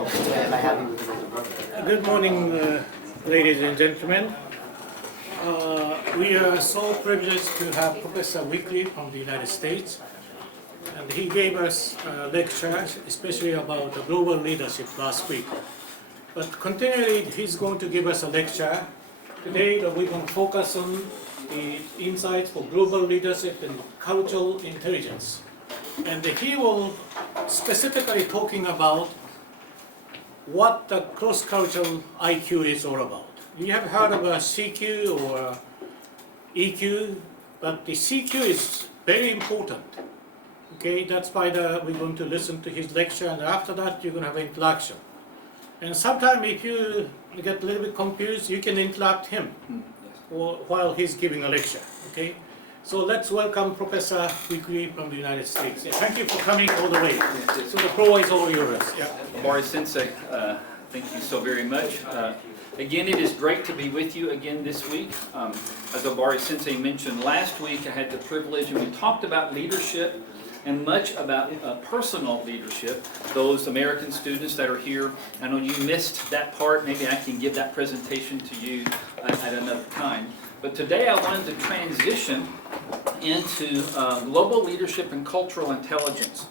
Good morning, ladies and gentlemen. We are so privileged to have Professor Weakley from the United States. And he gave us a lecture, especially about the global leadership last week. But continually, he's going to give us a lecture. Today, we're going to focus on the insights for global leadership and cultural intelligence. And he will specifically talking about what the cross-cultural IQ is all about. You have heard of a CQ or EQ, but the CQ is very important. Okay, that's why we're going to listen to his lecture, and after that you're going to have interaction. And sometimes if you get a little bit confused, you can interrupt him while he's giving a lecture. Okay, so let's welcome Professor Weakley from the United States. Yeah, thank you for coming all the way. So the floor is all yours. Yeah. Obari Sensei, thank you so very much. Again, it is great to be with you again this week. As Obari Sensei mentioned last week, I had the privilege, and we talked about leadership and much about personal leadership. Those American students that are here, I know you missed that part. Maybe I can give that presentation to you at another time. But today I wanted to transition into global leadership and cultural intelligence.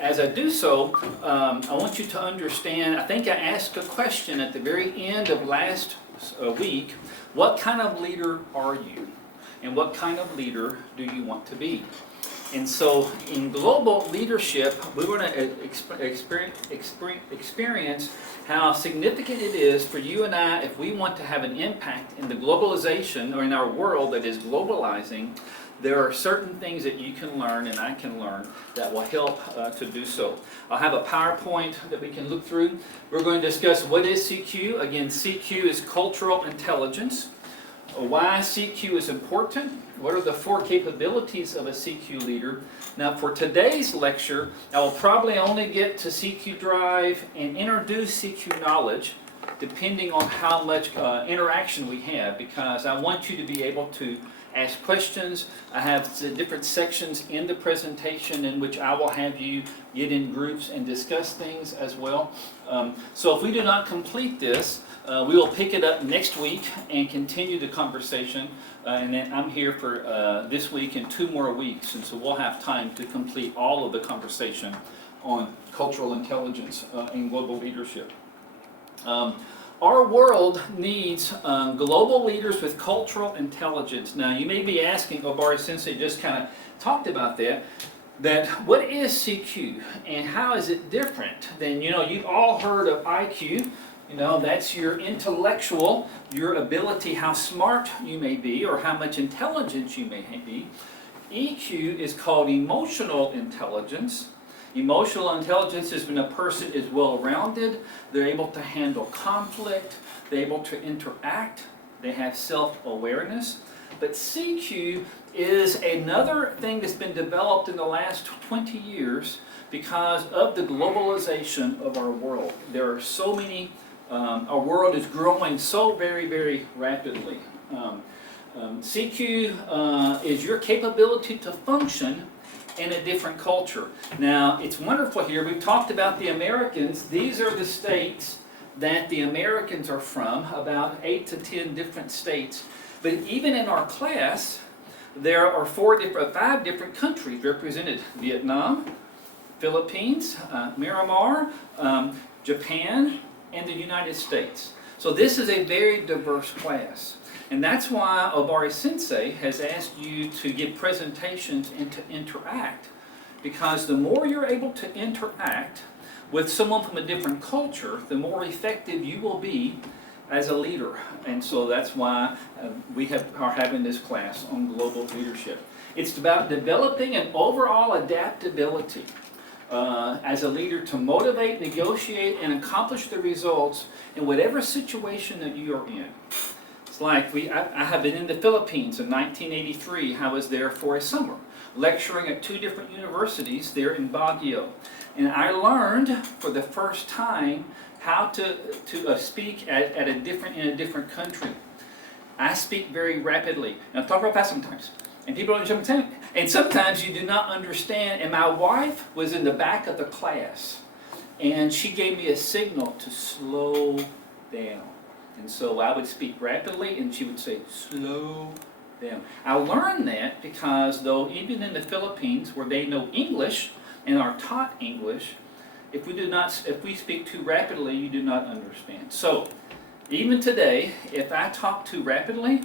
As I do so, I want you to understand, I think I asked a question at the very end of last week, what kind of leader are you? And what kind of leader do you want to be? And so in global leadership, we're going to experience how significant it is for you and I, if we want to have an impact in the globalization or in our world that is globalizing. There are certain things that you can learn and I can learn that will help to do so. I'll have a PowerPoint that we can look through. We're going to discuss what is CQ. Again, CQ is cultural intelligence. Why CQ is important. What are the 4 capabilities of a CQ leader? Now for today's lecture, I will probably only get to CQ drive and introduce CQ knowledge depending on how much interaction we have, because I want you to be able to ask questions. I have different sections in the presentation in which I will have you get in groups and discuss things as well. So if we do not complete this, we will pick it up next week and continue the conversation. And then I'm here for this week and 2 more weeks, and so we'll have time to complete all of the conversation on cultural intelligence and global leadership. Our world needs global leaders with cultural intelligence. Now you may be asking, Obari Sensei just kind of talked about that what is CQ and how is it different than, you've all heard of IQ. That's your intellectual, your ability, how smart you may be or how much intelligence you may be. EQ is called emotional intelligence. Emotional intelligence is when a person is well-rounded, they're able to handle conflict, they're able to interact, they have self-awareness. But CQ is another thing that's been developed in the last 20 years because of the globalization of our world. There are so many, our world is growing so very, very rapidly. CQ is your capability to function in a different culture. Now, it's wonderful here. We've talked about the Americans. These are the states that the Americans are from, about 8 to 10 different states. But even in our class, there are 5 different countries represented. Vietnam, Philippines, Myanmar, Japan, and the United States. So this is a very diverse class. And that's why Obari Sensei has asked you to give presentations and to interact, because the more you're able to interact with someone from a different culture, the more effective you will be as a leader. And so that's why we are having this class on global leadership. It's about developing an overall adaptability as a leader to motivate, negotiate, and accomplish the results in whatever situation that you are in. It's like I have been in the Philippines in 1983. I was there for a summer, lecturing at 2 different universities there in Baguio. And I learned for the first time how to speak in a different country. I speak very rapidly. And I talk real fast sometimes. And people don't understand. And sometimes you do not understand. And my wife was in the back of the class. and she gave me a signal to slow down. And so I would speak rapidly, and she would say, slow down. I learned that because though even in the Philippines, where they know English and are taught English, if we speak too rapidly, you do not understand. So even today, if I talk too rapidly,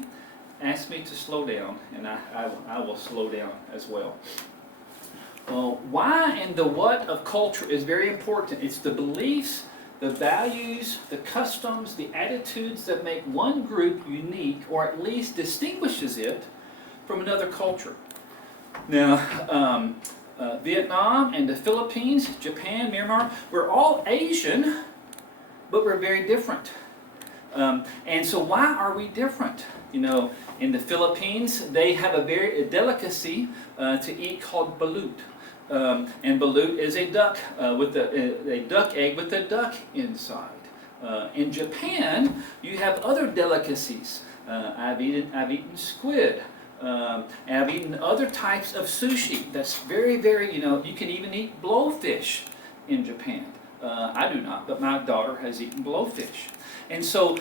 ask me to slow down, and I will slow down as well. Well, why and the what of culture is very important. It's the beliefs, the values, the customs, the attitudes that make one group unique, or at least distinguishes it from another culture. Now, Vietnam and the Philippines, Japan, Myanmar, we're all Asian, but we're very different. And so why are we different? You know, in the Philippines, they have a delicacy to eat called balut. And balut is a duck with a duck egg with a duck inside. In Japan, you have other delicacies. I've eaten squid. And I've eaten other types of sushi. That's very, very, you can even eat blowfish in Japan. I do not, but my daughter has eaten blowfish. And so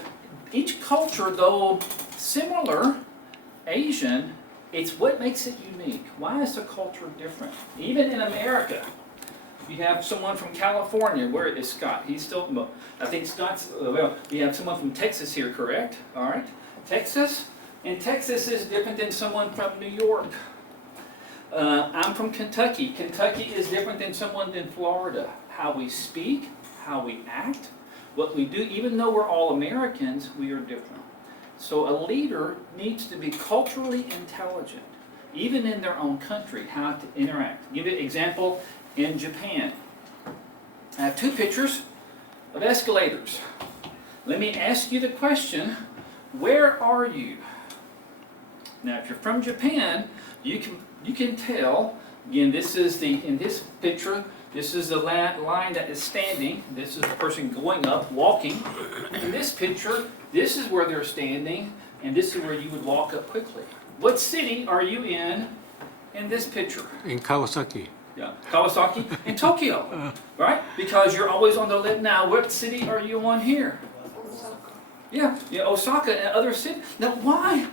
each culture, though similar, Asian, it's what makes it unique. Why is the culture different? Even in America, you have someone from California. Where is Scott? He's still, I think Scott's, we have someone from Texas here, correct? All right. Texas. And Texas is different than someone from New York. I'm from Kentucky. Kentucky is different than someone in Florida. How we speak, how we act, what we do, even though we're all Americans, we are different. So a leader needs to be culturally intelligent, even in their own country, how to interact. Give you an example in Japan. I have two pictures of escalators. Let me ask you the question, where are you? Now, if you're from Japan, you can tell. Again, this is in this picture. This is the line that is standing. This is the person going up, walking. In this picture, this is where they're standing, and this is where you would walk up quickly. What city are you in this picture? In Kawasaki. Yeah, Kawasaki in Tokyo, right? Because you're always on the left. Now, what city are you on here? Yeah, Osaka and other cities. Now, why?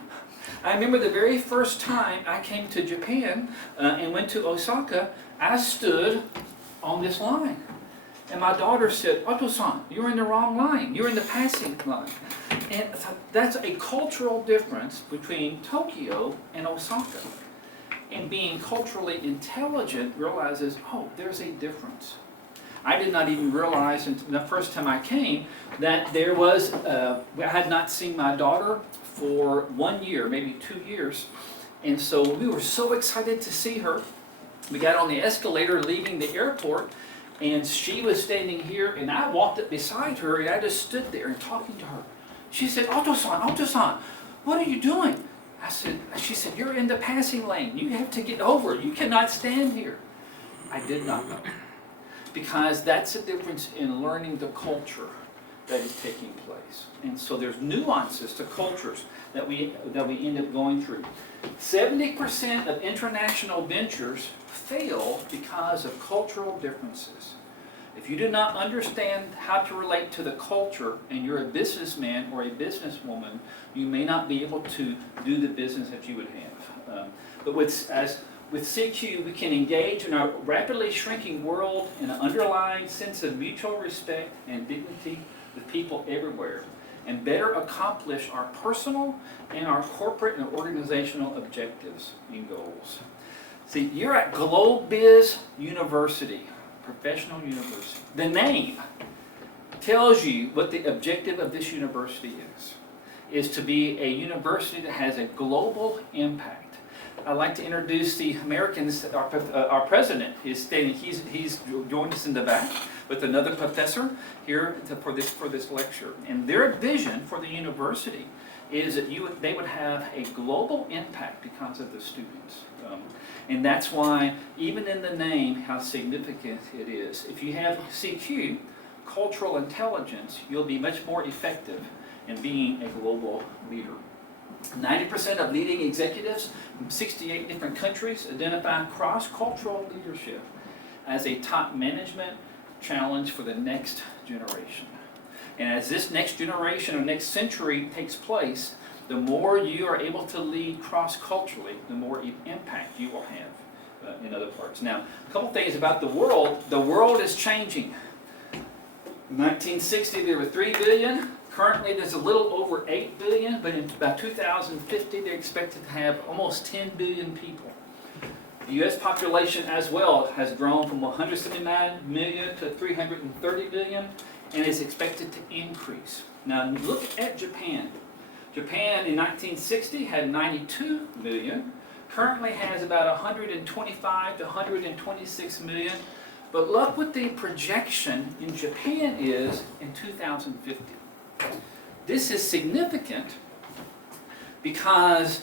I remember the very first time I came to Japan and went to Osaka, I stood on this line. And my daughter said, Otto-san, you're in the wrong line. You're in the passing line. And that's a cultural difference between Tokyo and Osaka. And being culturally intelligent realizes, oh, there's a difference. I did not even realize until the first time I came that there was, I had not seen my daughter for 1 year, maybe 2 years. And so we were so excited to see her. We got on the escalator leaving the airport, and she was standing here, and I walked up beside her, and I just stood there and talking to her. She said, Otto-san, what are you doing? She said, you're in the passing lane. You have to get over. You cannot stand here. I did not know. Because that's the difference in learning the culture that is taking place. And so there's nuances to cultures that we end up going through. 70% of international ventures fail because of cultural differences. If you do not understand how to relate to the culture and you're a businessman or a businesswoman, you may not be able to do the business that you would have. But with CQ, we can engage in our rapidly shrinking world in an underlying sense of mutual respect and dignity with people everywhere, and better accomplish our personal and our corporate and organizational objectives and goals. See, you're at GlobeBiz University, professional university. The name tells you what the objective of this university is to be a university that has a global impact. I'd like to introduce the Americans. Our president is standing. He's joined us in the back with another professor here for this lecture. And their vision for the university is that they would have a global impact because of the students. And that's why, even in the name, how significant it is. If you have CQ, cultural intelligence, you'll be much more effective in being a global leader. 90% of leading executives from 68 different countries identify cross-cultural leadership as a top management, challenge for the next generation. And as this next generation or next century takes place, the more you are able to lead cross-culturally, the more impact you will have in other parts. Now, a couple things about the world. The world is changing. In 1960, there were 3 billion. Currently, there's a little over 8 billion, but in about 2050, they're expected to have almost 10 billion people. The U.S. population as well has grown from 179 million to 330 million and is expected to increase. Now, look at Japan. Japan in 1960 had 92 million, currently has about 125 to 126 million, but look what the projection in Japan is in 2050. This is significant because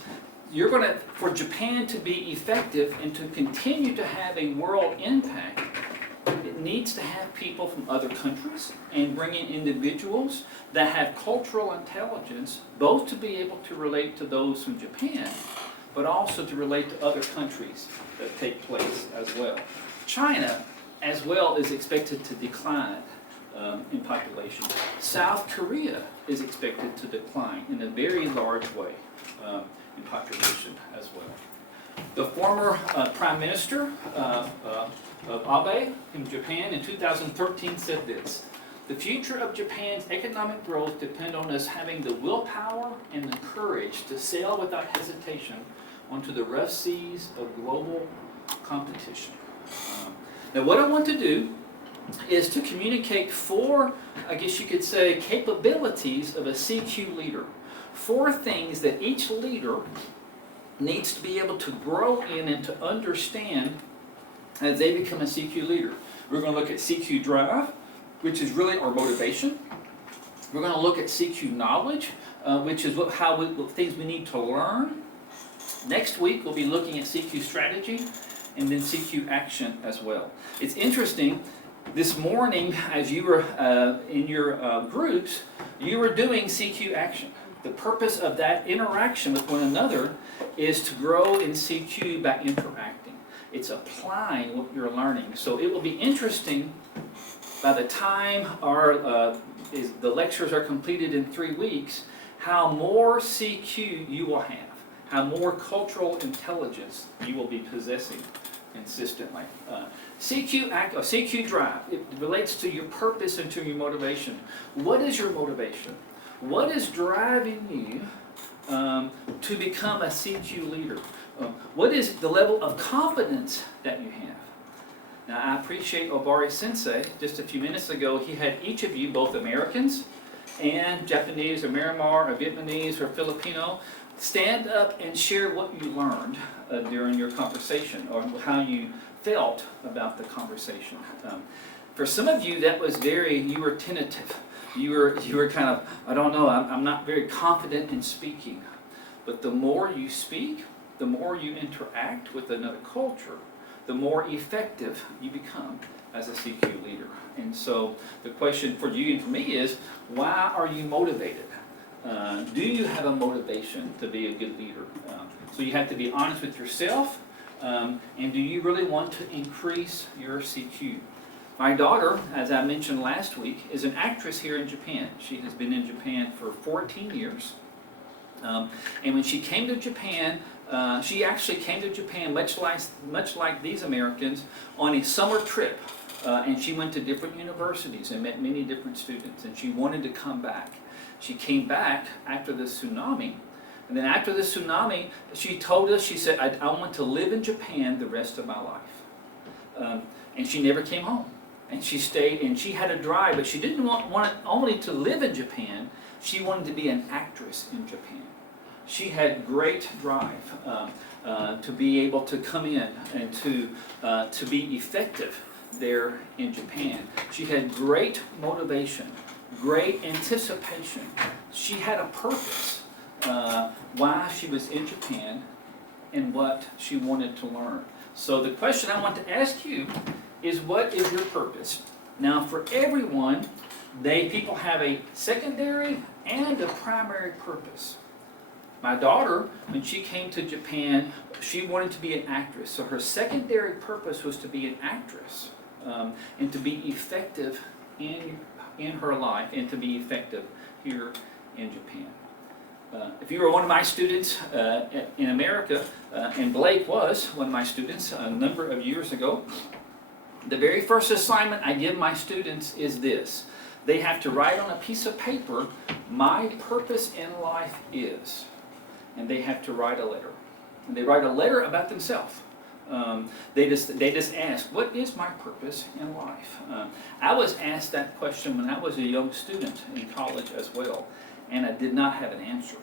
you're going to, for Japan to be effective and to continue to have a world impact, it needs to have people from other countries and bring in individuals that have cultural intelligence, both to be able to relate to those from Japan, but also to relate to other countries that take place as well. China, as well, is expected to decline in population. South Korea is expected to decline in a very large way in population as well. The former Prime Minister of Abe in Japan in 2013 said this: "The future of Japan's economic growth depends on us having the willpower and the courage to sail without hesitation onto the rough seas of global competition." Now what I want to do is to communicate 4, I guess you could say, capabilities of a CQ leader. 4 things that each leader needs to be able to grow in and to understand as they become a CQ leader. We're going to look at CQ drive, which is really our motivation. We're going to look at CQ knowledge, which is what things we need to learn. Next week we'll be looking at CQ strategy and then CQ action as well. It's interesting, this morning as you were in your groups, you were doing CQ action. The purpose of that interaction with one another is to grow in CQ by interacting. It's applying what you're learning. So it will be interesting by the time the lectures are completed in 3 weeks, how more CQ you will have, how more cultural intelligence you will be possessing consistently. CQ drive, it relates to your purpose and to your motivation. What is your motivation? What is driving you to become a CQ leader? What is the level of confidence that you have? Now, I appreciate Obari Sensei. Just a few minutes ago, he had each of you, both Americans and Japanese or Myanmar or Vietnamese or Filipino, stand up and share what you learned during your conversation or how you felt about the conversation. For some of you, that was you were tentative. You were kind of, I don't know, I'm not very confident in speaking. But the more you speak, the more you interact with another culture, the more effective you become as a CQ leader. And so the question for you and for me is, why are you motivated? Do you have a motivation to be a good leader? So you have to be honest with yourself, and do you really want to increase your CQ? My daughter, as I mentioned last week, is an actress here in Japan. She has been in Japan for 14 years. And when she came to Japan, she actually came to Japan much like these Americans on a summer trip. And she went to different universities and met many different students, and she wanted to come back. She came back after the tsunami, and then after the tsunami, she told us, she said, I want to live in Japan the rest of my life. And she never came home. And she stayed, and she had a drive, but she didn't want only to live in Japan, she wanted to be an actress in Japan. She had great drive to be able to come in and to be effective there in Japan. She had great motivation, great anticipation. She had a purpose why she was in Japan and what she wanted to learn. So the question I want to ask you is, what is your purpose? Now, for everyone, people have a secondary and a primary purpose. My daughter, when she came to Japan, she wanted to be an actress. So her secondary purpose was to be an actress. and to be effective in her life and to be effective here in Japan. If you were one of my students in America, and Blake was one of my students a number of years ago, the very first assignment I give my students is this. They have to write on a piece of paper, my purpose in life is. And they have to write a letter. And they write a letter about themselves. They just ask, what is my purpose in life? I was asked that question when I was a young student in college as well, and I did not have an answer.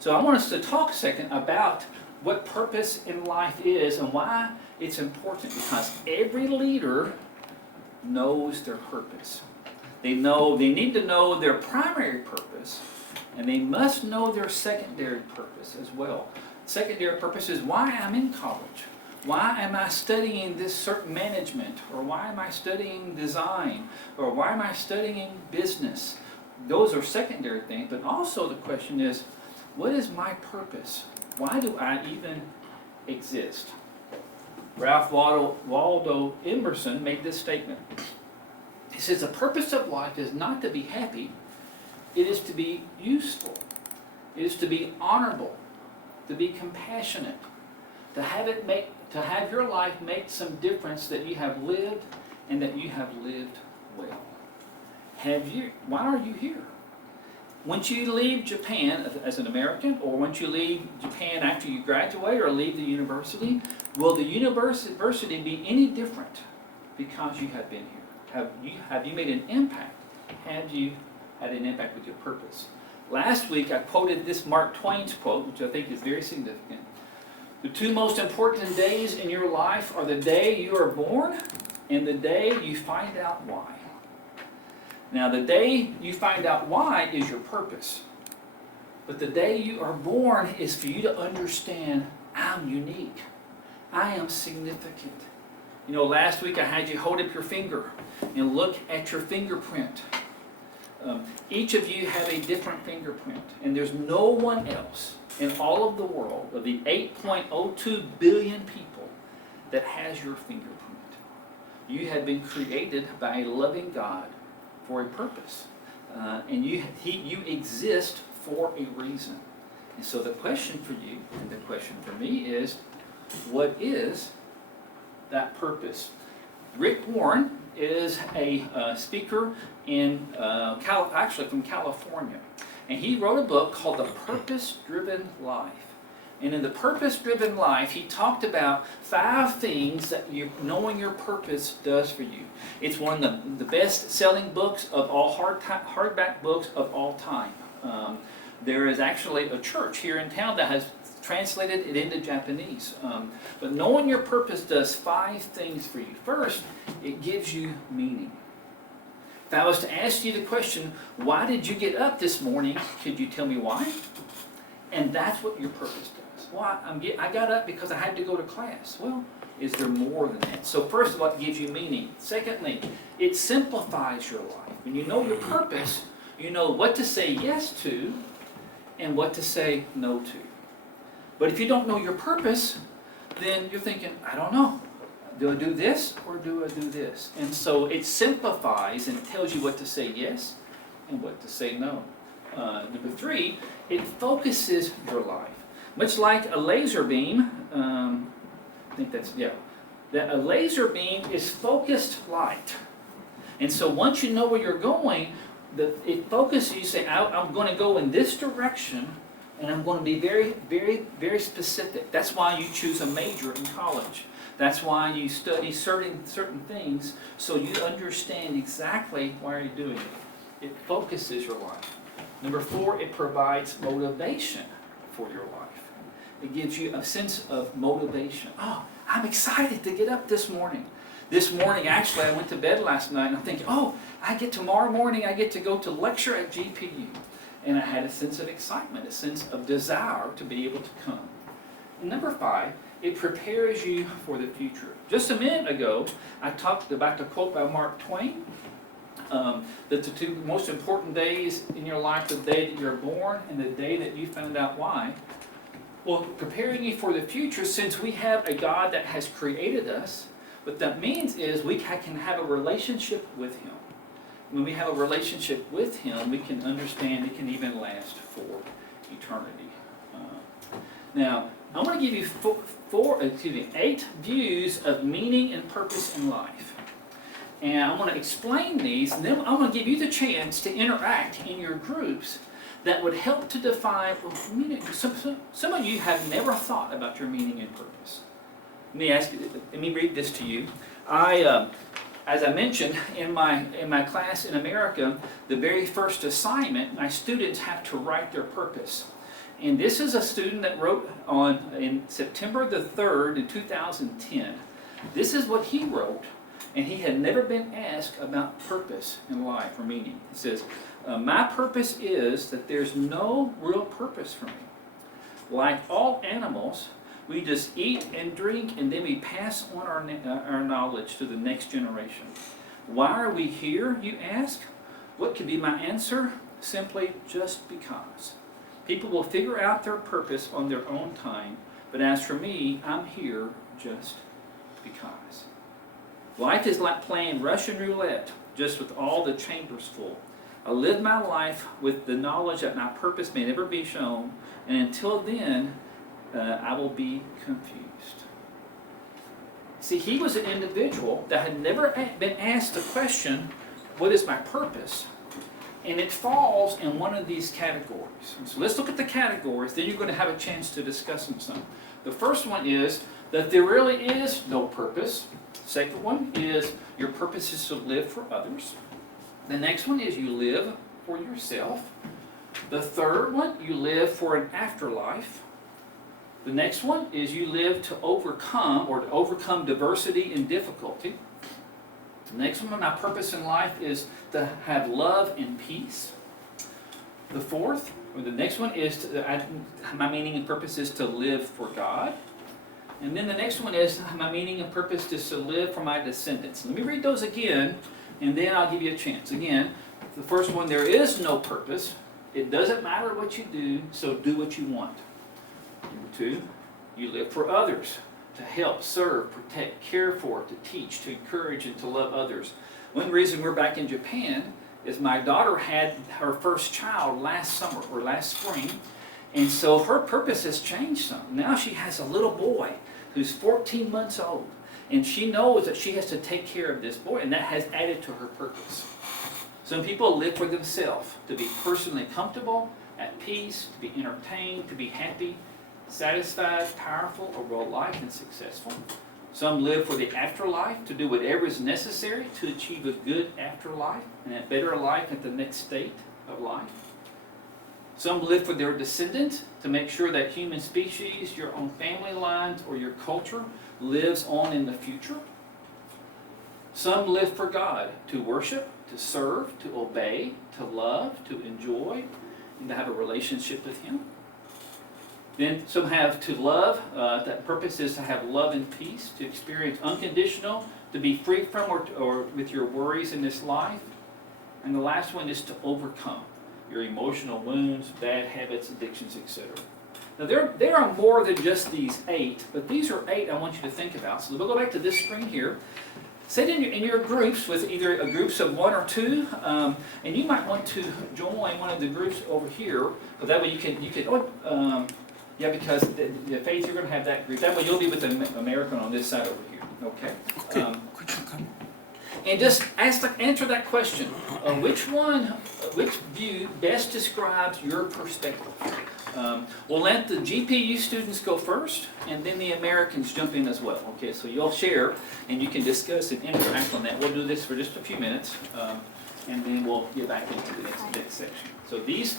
So I want us to talk a second about what purpose in life is and why it's important, because every leader knows their purpose. They need to know their primary purpose, and they must know their secondary purpose as well. Secondary purpose is why I'm in college. Why am I studying this certain management? Or why am I studying design? Or why am I studying business? Those are secondary things, but also the question is, what is my purpose? Why do I even exist? Ralph Waldo Emerson made this statement. He says, the purpose of life is not to be happy, it is to be useful. It is to be honorable, to be compassionate, to have your life make some difference that you have lived and that you have lived well. Why are you here? Once you leave Japan as an American, or once you leave Japan after you graduate or leave the university, will the university be any different because you have been here? Have you made an impact? Have you had an impact with your purpose? Last week I quoted this Mark Twain's quote, which I think is very significant. The two most important days in your life are the day you are born and the day you find out why. Now, the day you find out why is your purpose. But the day you are born is for you to understand, I'm unique. I am significant. You know, last week I had you hold up your finger and look at your fingerprint. Each of you have a different fingerprint, and there's no one else in all of the world, of the 8.02 billion people, that has your fingerprint. You have been created by a loving God for a purpose, and you exist for a reason. And so the question for you, and the question for me is, what is that purpose? Rick Warren is a speaker in actually from California, and he wrote a book called The Purpose-Driven Life. And in The Purpose-Driven Life, he talked about 5 things that knowing your purpose does for you. It's one of the best-selling books of all hardback books of all time. There is actually a church here in town that has translated it into Japanese. But knowing your purpose does 5 things for you. First, it gives you meaning. If I was to ask you the question, why did you get up this morning? Could you tell me why? And that's what your purpose does. Well, I got up because I had to go to class. Well, is there more than that? So first of all, it gives you meaning. Secondly, it simplifies your life. When you know your purpose, you know what to say yes to and what to say no to. But if you don't know your purpose, then you're thinking, I don't know. Do I do this or do I do this? And so it simplifies and it tells you what to say yes and what to say no. Number 3, it focuses your life. Much like a laser beam, I think that's, yeah. That a laser beam is focused light. And so once you know where you're going, it focuses, you say, I'm going to go in this direction, and I'm going to be very, very, very specific. That's why you choose a major in college. That's why you study certain things, so you understand exactly why you're doing it. It focuses your life. Number 4, it provides motivation for your life. It gives you a sense of motivation. Oh, I'm excited to get up this morning. This morning, actually, I went to bed last night and I'm thinking, oh, tomorrow morning I get to go to lecture at GPU. And I had a sense of excitement, a sense of desire to be able to come. And number 5, it prepares you for the future. Just a minute ago, I talked about the quote by Mark Twain, that the 2 most important days in your life, the day that you're born and the day that you found out why. Well, preparing you for the future, since we have a God that has created us, What that means is we can have a relationship with Him. When we have a relationship with Him, we can understand it can even last for eternity. Now, I want to give you 8 views of meaning and purpose in life. And I want to explain these, and then I'm going to give you the chance to interact in your groups that would help to define meaning. Some of you have never thought about your meaning and purpose. Let me read this to you. As I mentioned, in my class in America, the very first assignment, my students have to write their purpose. And this is a student that wrote in September the 3rd in 2010. This is what he wrote, and he had never been asked about purpose in life or meaning. It says, my purpose is that there's no real purpose for me. Like all animals, we just eat and drink, and then we pass on our knowledge to the next generation. Why are we here, you ask? What could be my answer? Simply just because. People will figure out their purpose on their own time, but as for me, I'm here just because. Life is like playing Russian roulette, just with all the chambers full. I live my life with the knowledge that my purpose may never be shown, and until then, I will be confused. See, he was an individual that had never been asked the question, what is my purpose? And it falls in one of these categories. So let's look at the categories, then you're going to have a chance to discuss them some. The first one is that there really is no purpose. Second one is your purpose is to live for others. The next one is you live for yourself. The third one, you live for an afterlife. The next one is you live to overcome diversity and difficulty. The next one, my purpose in life is to have love and peace. The next one is my meaning and purpose is to live for God. And then the next one is my meaning and purpose is to live for my descendants. Let me read those again, and then I'll give you a chance. Again, the first one, there is no purpose. It doesn't matter what you do, so do what you want. Number 2, you live for others, to help, serve, protect, care for, to teach, to encourage, and to love others. One reason we're back in Japan is my daughter had her first child last summer or last spring, and so her purpose has changed some. Now she has a little boy who's 14 months old, and she knows that she has to take care of this boy, and that has added to her purpose. Some people live for themselves, to be personally comfortable, at peace, to be entertained, to be happy, satisfied, powerful, or well-liked and successful. Some live for the afterlife, to do whatever is necessary to achieve a good afterlife and a better life at the next state of life. Some live for their descendants, to make sure that human species, your own family lines, or your culture lives on in the future. Some live for God, to worship, to serve, to obey, to love, to enjoy, and to have a relationship with Him. Then some have to love, that purpose is to have love and peace, to experience unconditional, to be free from or with your worries in this life. And the last one is to overcome your emotional wounds, bad habits, addictions, etc. Now there are more than just these 8, but these are 8 I want you to think about. So we'll go back to this screen here. Sit in your groups with either groups of 1 or 2, and you might want to join one of the groups over here. But that way you can because the Faith, you're going to have that group. That way you'll be with the American on this side over here. Okay. Could you come? And just answer that question. Which view best describes your perspective? We'll let the GPU students go first, and then the Americans jump in as well. Okay, so you'll share, and you can discuss and interact on that. We'll do this for just a few minutes, and then we'll get back into the next section. So these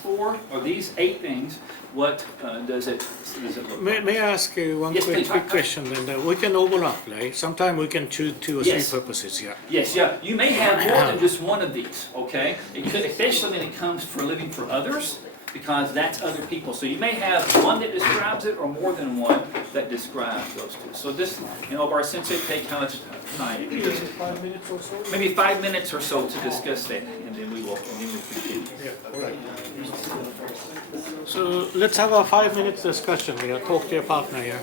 8 things, what does it look like? May I ask one Yes, quick please. question then? We can overlap, right? Sometimes we can choose 2 or 3 Yes. purposes, yeah. Yes, yeah. You may have more than just one of these, okay? Especially when it comes for living for others, because that's other people. So you may have one that describes it, or more than one that describes those 2. So this, our sensei, take how much time? Maybe 5 minutes or so? Maybe 5 minutes or so to discuss that, and then we will continue. Yeah, all right. So let's have a 5 minutes discussion here. Talk to your partner here.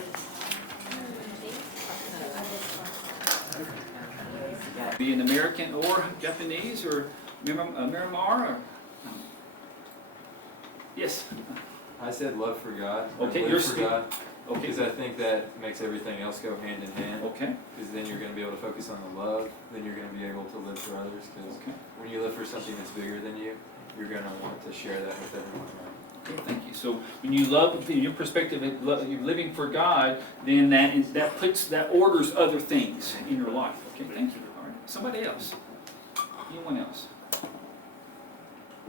be an American or Japanese or Miramar or yes. I said love for God. Okay, live you're for God. Okay. Because I think that makes everything else go hand in hand. Okay. Because then you're going to be able to focus on the love. Then you're going to be able to live for others. Because Okay. when you live for something that's bigger than you, you're going to want to share that with everyone around. Okay, thank you. So when you love, in your perspective, you're living for God, then that orders other things in your life. Okay, thank you. All right. Somebody else. Anyone else?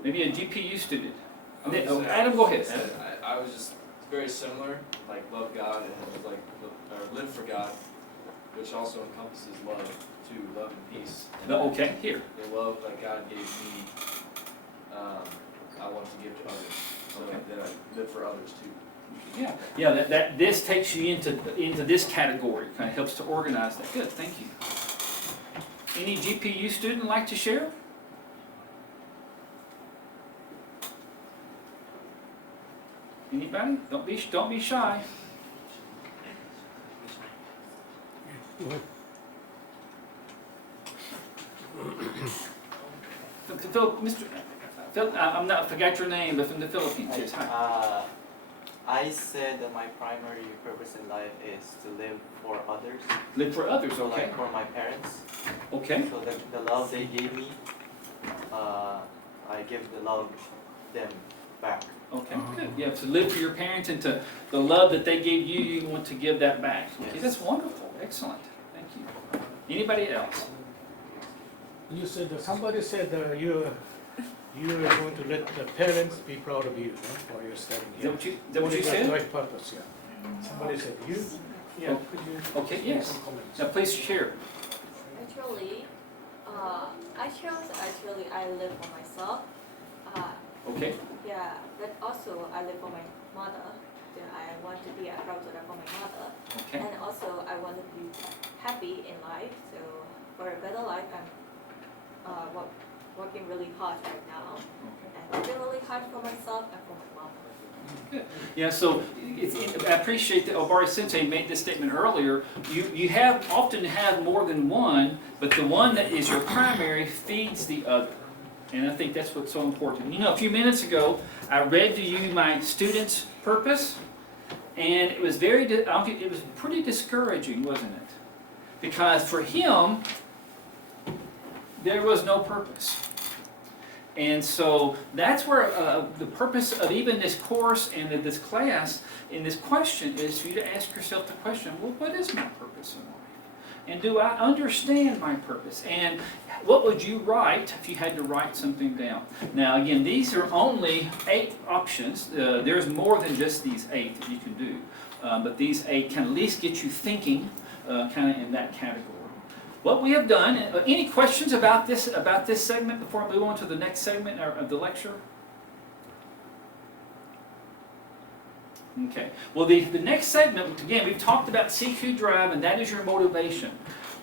Maybe a GPU student. Adam, go ahead. Adam. I was just very similar, like love God and like or live for God, which also encompasses love too, love and peace. And No, okay, here. the love that God gave me, I want to give to others, so Okay. that I live for others too. Yeah. That this takes you into this category. Kind of helps to organize that. Good, thank you. Any GPU student like to share? Anybody? Don't be shy. Mr. Phil, I forgot your name, but from the Philippines. Yes, hi. I said that my primary purpose in life is to live for others. Live for others, So okay? like for my parents. Okay. So the love they gave me, I give the love them back. Okay, good. Yeah, to live for your parents and to the love that they gave you, you want to give that back. Okay, Yes. that's wonderful. Excellent. Thank you. Anybody else? You said, somebody said you are going to let the parents be proud of you, for your studying Is here. that what you What is that said? right purpose, yeah? Somebody said, you? Yeah, could you? Okay, make yes. some comments? Now please share. Actually, I live for myself. Okay. Yeah, but also I live for my mother. That I want to be proud of for my mother. Okay. And also I want to be happy in life. So for a better life, I'm working really hard right now. Okay. And working really hard for myself and for my mom. Good. Yeah, so I appreciate that Obari Sensei made this statement earlier. You often have more than one, but the one that is your primary feeds the other. And I think that's what's so important. You know, a few minutes ago, I read to you my student's purpose, and it was pretty discouraging, wasn't it? Because for him, there was no purpose. And so that's where the purpose of even this course and of this class, in this question, is for you to ask yourself the question, well, what is my purpose in life? And do I understand my purpose? And what would you write if you had to write something down? Now, again, these are only 8 options. There's more than just these 8 that you can do. But these 8 can at least get you thinking kind of in that category. What we have done, any questions about this segment before I move on to the next segment of the lecture? Okay. Well, the next segment, again, we've talked about CQ Drive, and that is your motivation.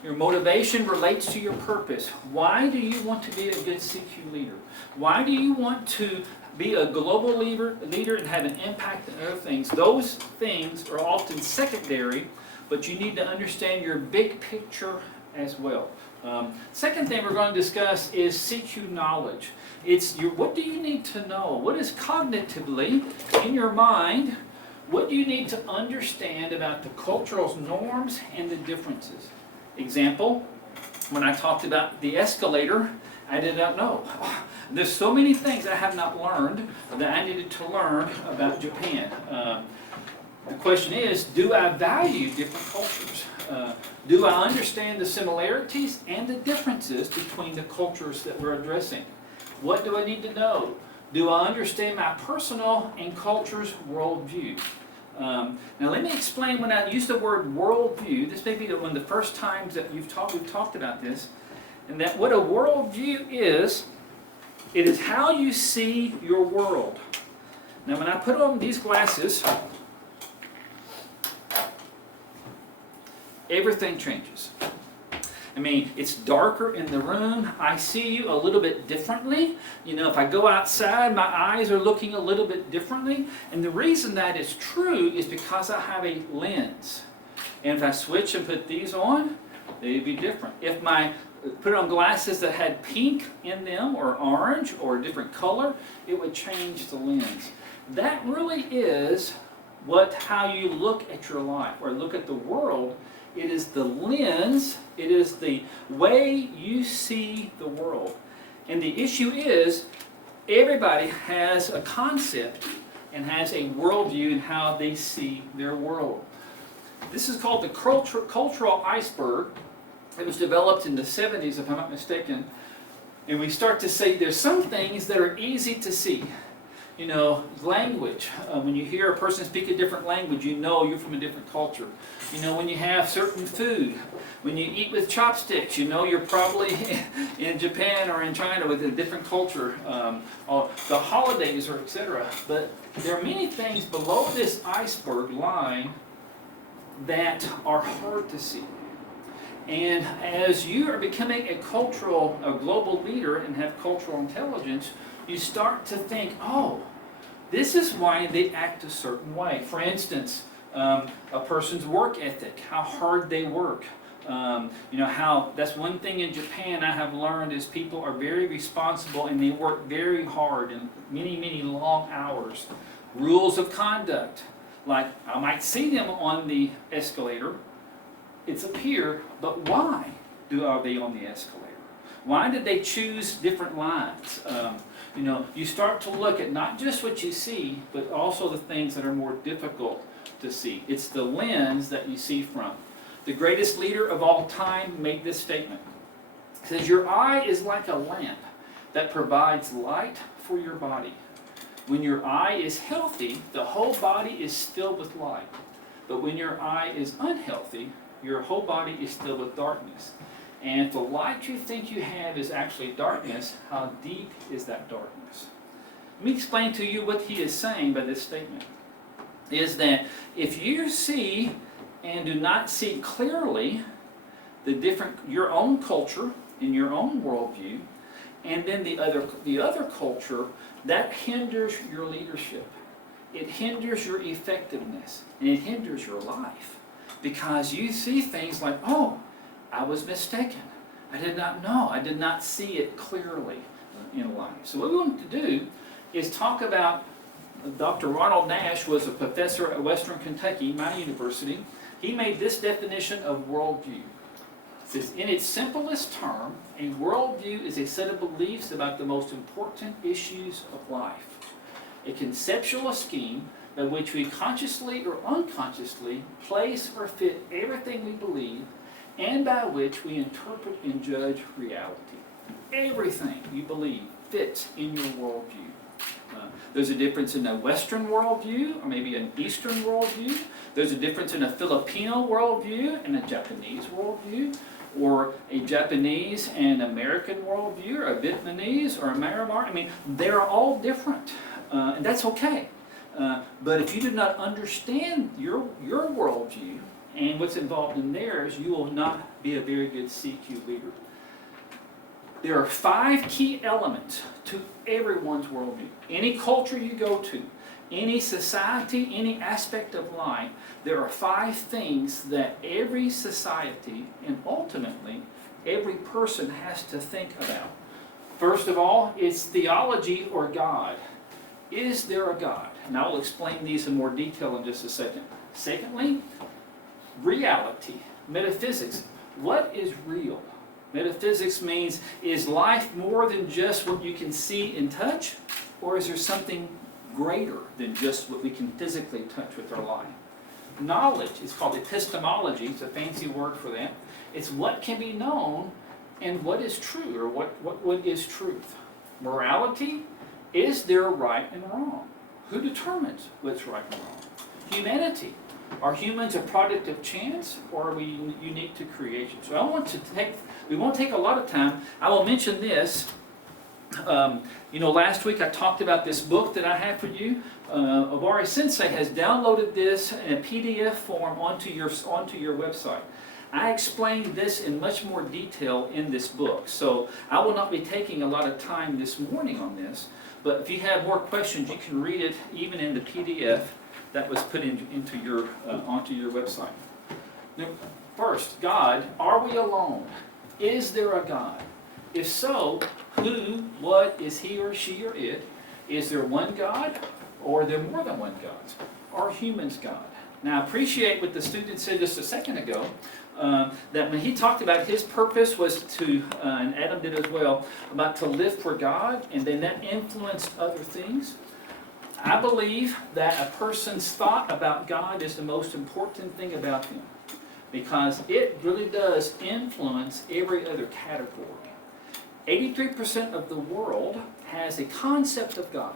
Your motivation relates to your purpose. Why do you want to be a good CQ leader? Why do you want to be a global leader and have an impact on other things? Those things are often secondary, but you need to understand your big picture as well. Second thing we're going to discuss is CQ knowledge. It's what do you need to know? What is cognitively in your mind? What do you need to understand about the cultural norms and the differences? Example, when I talked about the escalator, I did not know. There's so many things I have not learned that I needed to learn about Japan. The question is, do I value different cultures? Do I understand the similarities and the differences between the cultures that we're addressing? What do I need to know? Do I understand my personal and culture's worldview? Now let me explain when I use the word worldview. This may be one of the first times that we've talked about this. And that what a worldview is, it is how you see your world. Now when I put on these glasses, everything changes. I mean, it's darker in the room. I see you a little bit differently. You know, if I go outside, my eyes are looking a little bit differently. And the reason that is true is because I have a lens. And if I switch and put these on, they'd be different. If my put on glasses that had pink in them or orange or a different color, it would change the lens. That really is how you look at your life or look at the world. It is the lens, it is the way you see the world. And the issue is, everybody has a concept and has a worldview in how they see their world. This is called the cultural iceberg. It was developed in the 70s, if I'm not mistaken. And we start to say there's some things that are easy to see. You know, language. When you hear a person speak a different language, you know you're from a different culture. You know, when you have certain food, when you eat with chopsticks, you know you're probably in Japan or in China with a different culture. Or the holidays, or etc. But there are many things below this iceberg line that are hard to see. And as you are becoming a global leader and have cultural intelligence, you start to think, oh, this is why they act a certain way. For instance, a person's work ethic, how hard they work. You know, how that's one thing in Japan I have learned is people are very responsible and they work very hard and many, many long hours. Rules of conduct, like I might see them on the escalator, it's up here, but why are they on the escalator? Why did they choose different lines? You know, you start to look at not just what you see, but also the things that are more difficult to see. It's the lens that you see from. The greatest leader of all time made this statement. He says, your eye is like a lamp that provides light for your body. When your eye is healthy, the whole body is filled with light. But when your eye is unhealthy, your whole body is filled with darkness. And if the light you think you have is actually darkness, how deep is that darkness? Let me explain to you what he is saying by this statement. Is that if you see and do not see clearly your own culture and your own worldview, and then the other culture, that hinders your leadership. It hinders your effectiveness, and it hinders your life. Because you see things like, oh, I was mistaken. I did not know. I did not see it clearly in life. So what we want to do is talk about Dr. Ronald Nash was a professor at Western Kentucky, my university. He made this definition of worldview. It says, in its simplest term, a worldview is a set of beliefs about the most important issues of life. A conceptual scheme by which we consciously or unconsciously place or fit everything we believe, and by which we interpret and judge reality. Everything you believe fits in your worldview. There's a difference in a Western worldview, or maybe an Eastern worldview. There's a difference in a Filipino worldview and a Japanese worldview, or a Japanese and American worldview, or a Vietnamese, or a Myanmar. I mean, they're all different, and that's okay. But if you do not understand your worldview and what's involved in theirs, you will not be a very good CQ leader. There are 5 key elements to everyone's worldview. Any culture you go to, any society, any aspect of life, there are 5 things that every society and ultimately every person has to think about. First of all, it's theology or God. Is there a God? And I will explain these in more detail in just a second. Secondly, reality, metaphysics. What is real? Metaphysics means, is life more than just what you can see and touch? Or is there something greater than just what we can physically touch with our life? Knowledge is called epistemology. It's a fancy word for that. It's what can be known and what is true, or what is truth. Morality, is there right and wrong? Who determines what's right and wrong? Humanity. Are humans a product of chance, or are we unique to creation? So we won't take a lot of time. I will mention this. Last week I talked about this book that I have for you. Obari Sensei has downloaded this in a PDF form onto your website. I explained this in much more detail in this book, so I will not be taking a lot of time this morning on this. But if you have more questions, you can read it even in the PDF that was put onto your website. Now, first, God, are we alone? Is there a God? If so, who, what, is he or she or it? Is there one God, or are there more than one God? Are humans God? Now, I appreciate what the student said just a second ago, that when he talked about his purpose was to, and Adam did as well, about to live for God, and then that influenced other things. I believe that a person's thought about God is the most important thing about him, because it really does influence every other category. 83% of the world has a concept of God.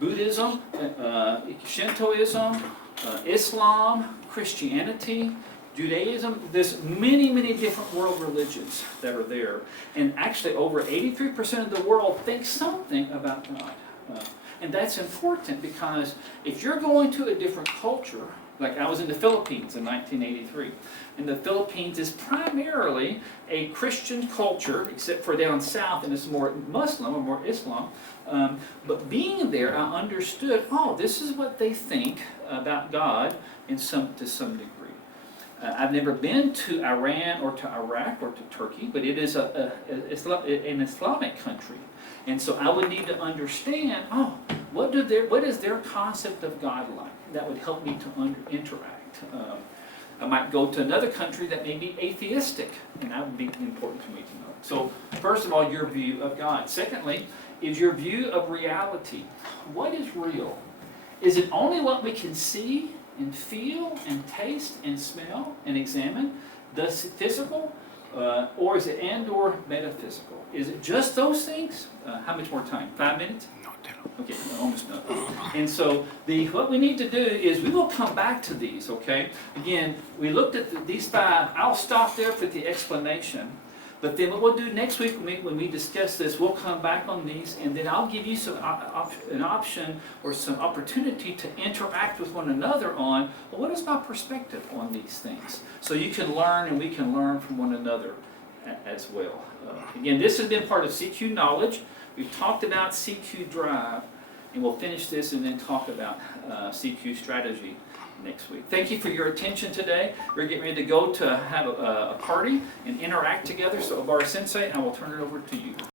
Buddhism, Shintoism, Islam, Christianity, Judaism, there's many, many different world religions that are there. And actually over 83% of the world thinks something about God. And that's important because if you're going to a different culture, like I was in the Philippines in 1983, and the Philippines is primarily a Christian culture, except for down south, and it's more Muslim or more Islam. But being there, I understood, oh, this is what they think about God to some degree. I've never been to Iran or to Iraq or to Turkey, but it is an Islamic country. And so I would need to understand, oh, what is their concept of God like? That would help me to interact. I might go to another country that may be atheistic, and that would be important to me to know. So, first of all, your view of God. Secondly, is your view of reality. What is real? Is it only what we can see and feel and taste and smell and examine? The physical? Or is it and/or metaphysical? Is it just those things? How much more time? 5 minutes? Okay, almost done. And so what we need to do is we will come back to these, okay? Again, we looked at these 5. I'll stop there for the explanation. But then what we'll do next week when we discuss this, we'll come back on these, and then I'll give you an option or some opportunity to interact with one another on, well, what is my perspective on these things? So you can learn and we can learn from one another as well. Again, this has been part of CQ Knowledge. We've talked about CQ Drive, and we'll finish this and then talk about CQ Strategy next week. Thank you for your attention today. We're getting ready to go to have a party and interact together. So, Obara Sensei, I will turn it over to you.